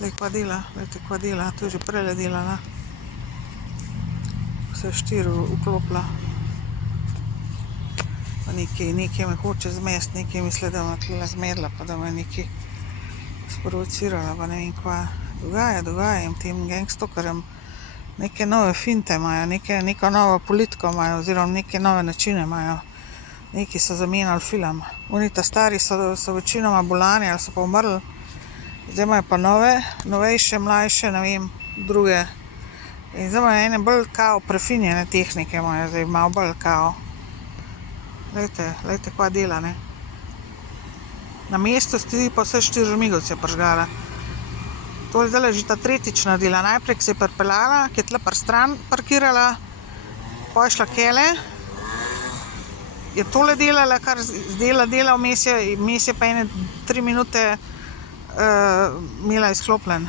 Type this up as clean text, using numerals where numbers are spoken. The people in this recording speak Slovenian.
Lej kva dela, to je že prele delala. Vse 4 vklopila. Pa nekaj me hoče zmest, nekaj misle, da me tle zmedla, pa da me nekaj sprovocirala, pa ne vem kva. Dogaja jim tem gangstokerjem. Neke nove finte imajo, neko novo politiko imajo, oziroma neke nove načine imajo. Neki so zamenjali film. Oni ta stari so večinoma bolani ali so pa umrli. Zdaj imajo pa novejše, mlajše, ne vem, druge. In zdaj imajo ene bolj kao prefinjene tehnike, imajo zdaj malo bolj kao. Lejte, kva dela, ne. Na mestu stoji pa vse 4 žmigovce prižgala. To je zdaj že ta tretjič naredila. Najprej, ko se je pripeljala, ki je tle stran parkirala, pa je šla kele, je tole delala, kar dela, vmes je pa ene 3 minute imela izklopljen.